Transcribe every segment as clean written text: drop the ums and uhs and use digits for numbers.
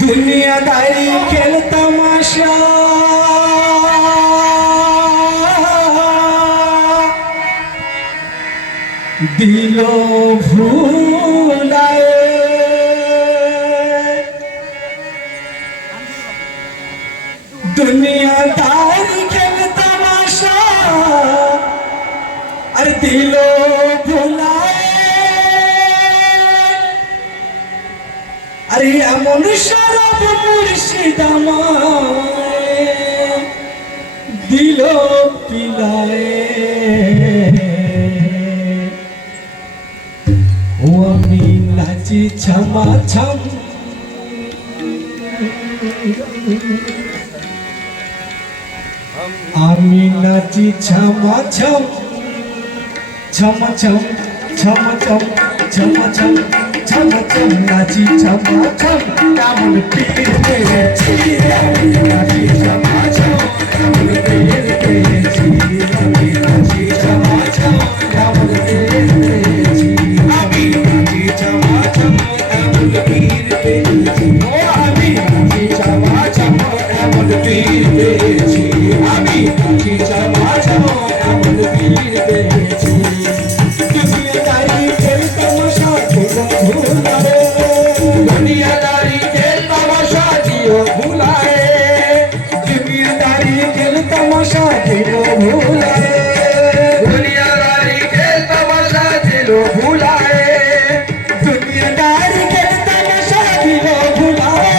दुनियादारी खेल तमाशा दिलो भूलाए दुनियादारी खेल तमाशा अरे दिलो भूलाए अरे एमन शराब मुर्शिद आमाय दिलो पिलाए ও আমি নাচি ছমা ছম আমি নাচি ছমা ছম ছমা ছম ছমা ছম ছমা ছম ছমা ছম নাচি ছমা ছম কেমন পীর পেয়েছি আমি নাচি ছমা ছম কেমন পীর পেয়েছি আমি নাচি ছমা ছম কেমন পীর পেয়েছি আমি নাচি ছমা ছম কেমন পীর পেয়েছি ও আমি নাচি ছমা ছম কেমন পীর পেয়েছি আমি নাচি ছমা ছম কেমন পীর পেয়েছি दुनियादारी खेल तमाशा दियो भुलाए दुनियादारी खेल तमाशा दियो भुलाए दुनियादारी खेल तमाशा दिलो भुलाए दुनियादारी खेल तमाशा दिलो भुलाए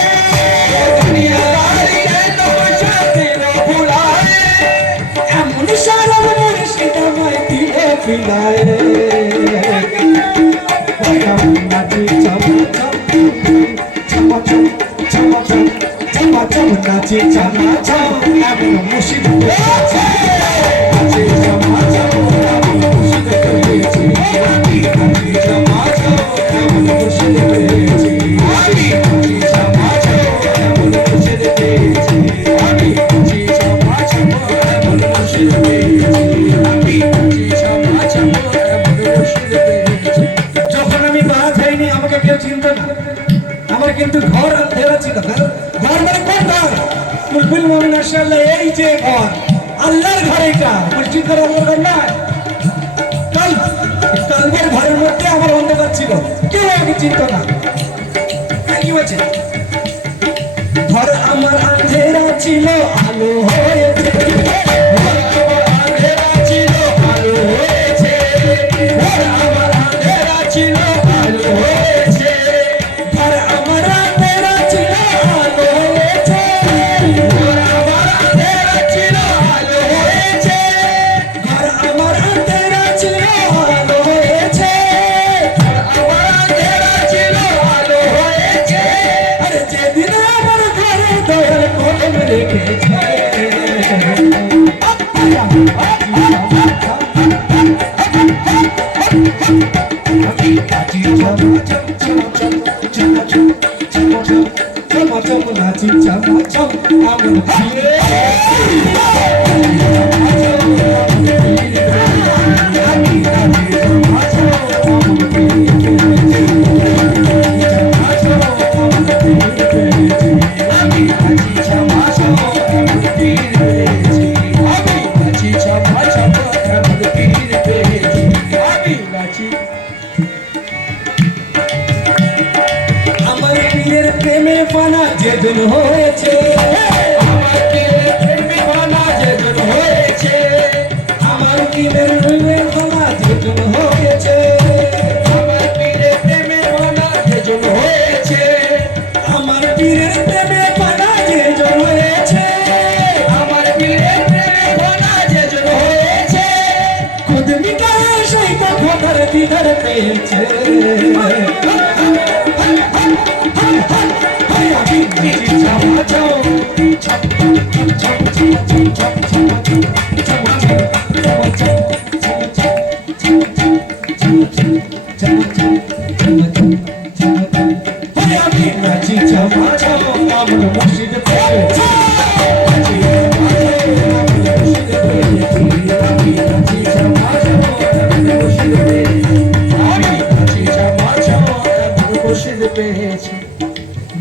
दुनियादारी खेल तमाशा दिलो भुलाए एमन शराब मुर्शिद आमाय दिलो पिलाए नाची छमा छम छमा छम छमा छम नाची छमा छम एमन मुर्शिद पेয়েছি नाची छमा छम एमन मुर्शिद पेয়েছি আমি নাচি ছমা ছম এমন মুর্শিদ পেয়েছি আমি নাচি ছমা ছম এমন মুর্শিদ পেয়েছি আমি নাচি ছমা ছম এমন মুর্শিদ পেয়েছি আমি নাচি ছমা ছম এমন মুর্শিদ পেয়েছি যখন আমি বাদ হইনি আমাকে কেউ চিনতো না আমার কিন্তু ঘর আন্ধেরা ছিল ঘর মানে কোন ঘর বুলবুল মুমিন মাশাআল্লাহ এই যে ঘর আল্লাহর ঘর এটা মসজিদের আল্লাহর ঘর না কালবের ঘরের মধ্যে আমার অন্ধকার ছিল কেউ আমাকে চিনতো না কি হয়েছে ঘর আমার আন্ধেরা ছিল আলো হয়েছে ঘর আমার আন্ধেরা ছিল আলো হয়েছে ঘর আমার আন্ধেরা ছিল আলো হয়েছে ঘর আমার আন্ধেরা ছিল আলো হয়েছে ঘর আমার আন্ধেরা ছিল আলো হয়েছে ঘর আমার আন্ধেরা ছিল আলো হয়েছে ঘর আমার আন্ধেরা ছিল আলো হয়েছে আরে যেদিন আমার ঘরে দয়াল কলম রেখেছে নাচি ছমা ছম এমন আমার পীরের প্রেমে ফানা যেদিন হয়েছে আমার পীরের প্রেমে ফানা যেদিন হয়েছে আমার পীরের প্রেমে ফানা যেদিন হয়েছে আমার পীরের প্রেমে ফানা যেদিন হয়েছে আমার পীরের প্রেমে ফানা যেদিন হয়েছে আমার পীরের প্রেমে ফানা যেদিন হয়েছে খুদ মিটা সেই তো খোদার দিদার পেয়েছে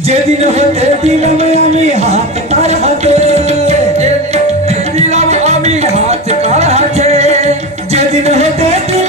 যেদিন হতে দিলাম আমি হাত তার হাতে, দিলাম আমি হাত কার হাতে, যেদিন হতে দিলাম